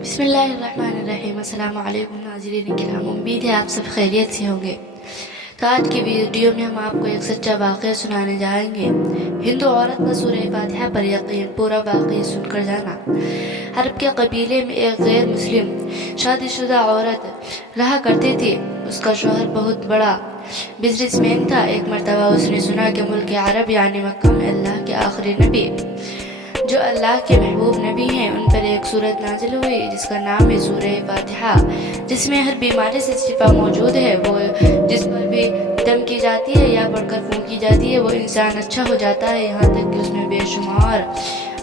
بسم اللہ الرحمن الرحیم۔ السلام علیکم ناظرین کرام، امید ہے آپ سب خیریت سے ہوں گے۔ تو آج کی ویڈیو میں ہم آپ کو ایک سچا واقعہ سنانے جائیں گے۔ ہندو عورت کا سورہ فاتحہ پر یقین، پورا واقعہ سن کر جانا۔ عرب کے قبیلے میں ایک غیر مسلم شادی شدہ عورت رہا کرتی تھی۔ اس کا شوہر بہت بڑا بزنس مین تھا۔ ایک مرتبہ اس نے سنا کہ ملک عرب یعنی مکہ میں اللہ کے آخری نبی، جو اللہ کے محبوب نبی ہیں، ان پر ایک سورت نازل ہوئی جس کا نام ہے سورہ فاتحہ، جس میں ہر بیماری سے شفا موجود ہے۔ وہ جس پر بھی دم کی جاتی ہے یا پڑھ کر پھونکی جاتی ہے وہ انسان اچھا ہو جاتا ہے، یہاں تک کہ اس میں بے شمار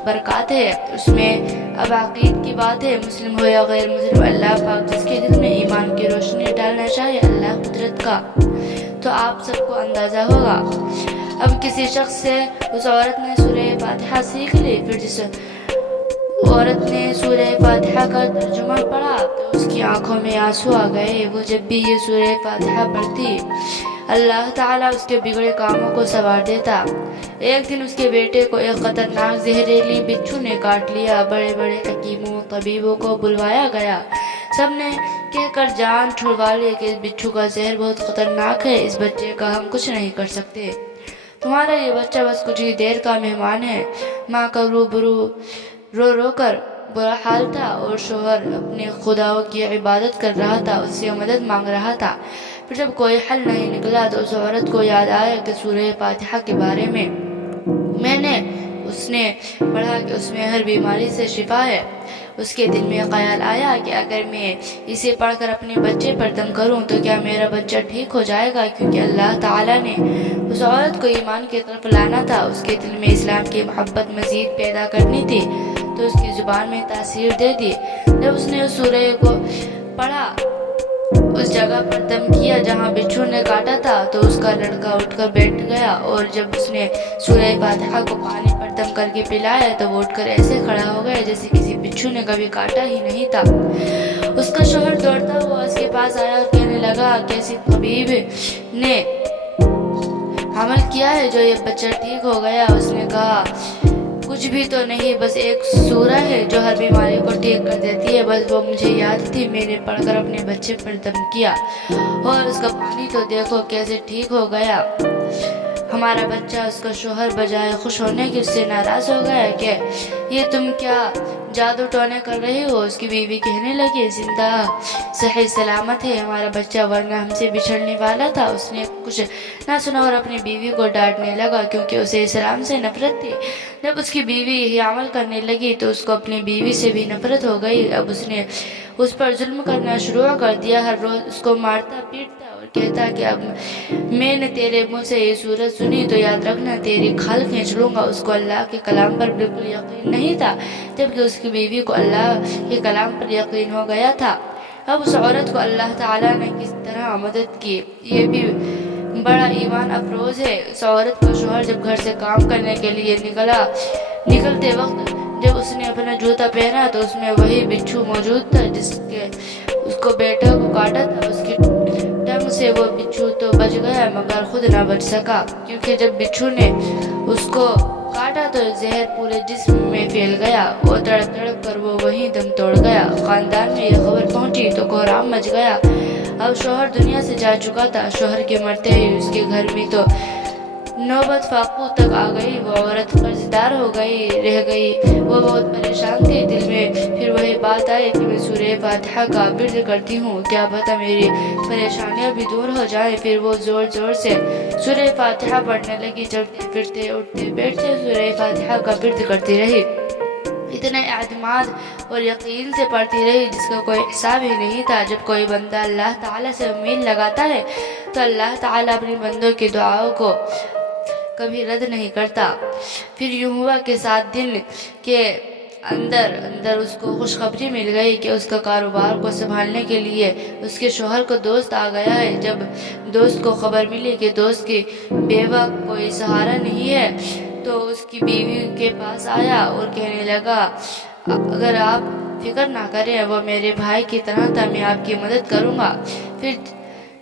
برکات ہے۔ اس میں اب عقید کی بات ہے، مسلم ہو یا غیر مسلم، اللہ پاک جس کے دل میں ایمان کی روشنی ڈالنا چاہے، اللہ قدرت کا تو آپ سب کو اندازہ ہوگا۔ اب کسی شخص سے اس عورت نے سورہ فاتحہ سیکھ لی، پھر جس عورت نے سورہ فاتحہ کا ترجمہ پڑھا تو اس کی آنکھوں میں آنسو آ گئے۔ وہ جب بھی یہ سورہ فاتحہ پڑھتی، اللہ تعالیٰ اس کے بگڑے کاموں کو سنوار دیتا۔ ایک دن اس کے بیٹے کو ایک خطرناک زہریلی بچھو نے کاٹ لیا۔ بڑے بڑے حکیموں طبیبوں کو بلوایا گیا، سب نے کہہ کر جان چھڑوا لی کہ اس بچھو کا زہر بہت خطرناک ہے، اس بچے کا ہم کچھ نہیں کر سکتے، تمہارا یہ بچہ بس کچھ ہی دیر کا مہمان ہے۔ ماں کا رو رو کر برا حال تھا، اور شوہر اپنے خداؤں کی عبادت کر رہا تھا، اس سے مدد مانگ رہا تھا۔ پھر جب کوئی حل نہیں نکلا تو اس عورت کو یاد آیا کہ سورہ فاتحہ کے بارے میں اس نے پڑھا کہ اس میں ہر بیماری سے شفا ہے۔ اس کے دل میں خیال آیا کہ اگر میں اسے پڑھ کر اپنے بچے پر دم کروں تو کیا میرا بچہ ٹھیک ہو جائے گا، کیونکہ اللہ تعالیٰ نے اس عورت کو ایمان کی طرف لانا تھا، اس کے دل میں اسلام کی محبت مزید پیدا کرنی تھی، تو اس کی زبان میں تاثیر دے دی۔ جب اس نے اس سورہ کو پڑھا، اس جگہ پر دم کیا جہاں بچھو نے کاٹا تھا، تو اس کا لڑکا اٹھ کر بیٹھ گیا، اور جب اس نے سورہ فاتحہ کو پانی پر دم کر کے پلایا تو وہ اٹھ کر ایسے کھڑا ہو گیا جیسے کسی بچھو نے کبھی کاٹا ہی نہیں تھا۔ اس کا شوہر دوڑتا ہوا اس کے پاس آیا اور کہنے لگا، کیسی طبیب نے عمل کیا ہے جو یہ بچہ ٹھیک ہو گیا؟ اس نے کہا، کچھ بھی تو نہیں، بس ایک سورہ ہے جو ہر بیماری کو ٹھیک کر دیتی ہے، بس وہ مجھے یاد تھی، میں نے پڑھ کر اپنے بچے پر دم کیا، اور اس کا پانی تو دیکھو کیسے ٹھیک ہو گیا۔ ہمارا بچہ، اس کا شوہر بجائے خوش ہونے کے اس سے ناراض ہو گیا کہ یہ تم کیا جادو ٹونے کر رہے ہو؟ اس کی بیوی کہنے لگی، زندہ صحیح سلامت ہے ہمارا بچہ، ورنہ ہم سے بچھڑنے والا تھا۔ اس نے کچھ نہ سنا اور اپنی بیوی کو ڈانٹنے لگا، کیونکہ اسے اسلام سے نفرت تھی۔ جب اس کی بیوی یہی عمل کرنے لگی تو اس کو اپنی بیوی سے بھی نفرت ہو گئی۔ اب اس نے اس پر ظلم کرنا شروع کر دیا، ہر روز اس کو مارتا پیٹتا اور کہتا کہ اب میں نے تیرے منہ سے یہ سورت سنی تو یاد رکھنا تیری کھال کھینچ لوں گا۔ اس کو اللہ کے کلام پر بالکل یقین نہیں تھا، جبکہ اس کی بیوی کو اللہ کے کلام پر یقین ہو گیا تھا۔ اب اس عورت کو اللہ تعالیٰ نے کس طرح مدد کی، یہ بھی بڑا ایمان افروز ہے۔ اس عورت کا شوہر جب گھر سے کام کرنے کے لیے نکلتے وقت جب اس نے اپنا جوتا پہنا تو اس میں وہی بچھو موجود تھا جس کے اس کو بیٹا کو کاٹا تھا۔ اس کی ٹنگ سے وہ بچھو تو بچ گیا مگر خود نہ بچ سکا، کیونکہ جب بچھو نے اس کو کاٹا تو زہر پورے جسم میں پھیل گیا، وہ تڑپ تڑپ کر وہ وہیں دم توڑ گیا۔ خاندان میں یہ خبر پہنچی تو کوہرام مچ گیا۔ اب شوہر دنیا سے جا چکا تھا، شوہر کے مرتے ہی اس کے گھر میں تو نوبت فاقوں تک آ گئی، وہ عورت قرض دار رہ گئی، وہ بہت پریشان تھی۔ دل میں پھر وہی بات آئی کہ میں سورہ فاتحہ کا ورد کرتی ہوں، کیا پتہ میری پریشانیاں بھی دور ہو جائیں۔ پھر وہ زور زور سے سورہ فاتحہ پڑھنے لگی، چلتے پھرتے اٹھتے بیٹھتے سورہ فاتحہ کا ورد کرتی رہی، اتنے اعتماد اور یقین سے پڑھتی رہی جس کا کوئی حساب ہی نہیں تھا۔ جب کوئی بندہ اللہ تعالیٰ سے امید لگاتا ہے تو اللہ تعالیٰ اپنی بندوں کی دعاؤں کو کبھی رد نہیں کرتا۔ پھر یوں ہوا کہ 7 دن کے اندر اس کو خوشخبری مل گئی کہ اس کا کاروبار کو سنبھالنے کے لیے اس کے شوہر کو دوست آ گیا ہے۔ جب دوست کو خبر ملی کہ دوست کی بیوہ کوئی سہارا نہیں ہے تو اس کی بیوی کے پاس آیا اور کہنے لگا، اگر آپ فکر نہ کریں، وہ میرے بھائی کی طرح تھا، میں آپ کی مدد کروں گا۔ پھر